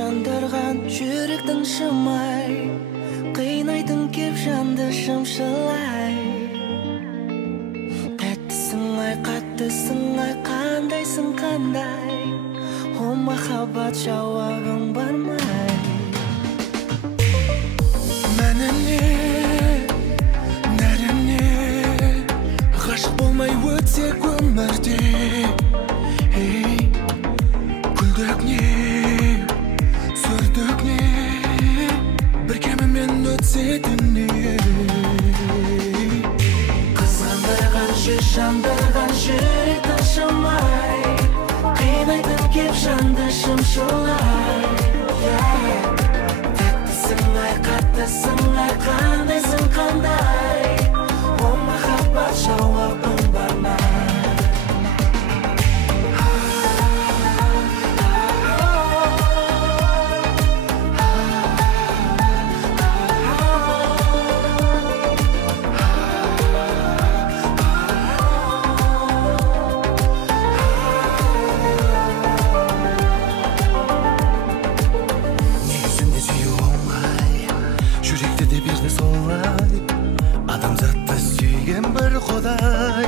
жандырған жүректің шымай, қинайтын кеп жанды шымшылай. Тәттісің ай, қаттысың ай, қандайсың қандай, о махаббат жауабың бармай. Мәніне, нәріне, ғашық болмай өтсек өмірде, күлдік не, сүрдік не, бір кемімен өтсе дүние. Қызғандырған жүз жандырған жүректің шымай, қинайтын кеп жанды шымшылай. Тәттісің ай, қаттысың ай, қандайсың қандай, о махаббат жауабың бармай. Адамзатты сүйген бір Құдай.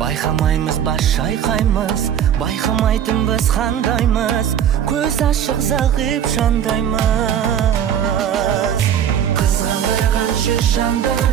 Байқамаймыз, бас шайқаймыз, байқамайтын біз қандаймыз, көз ашық зағип жандаймыз. Қызғандырған жүз жандырған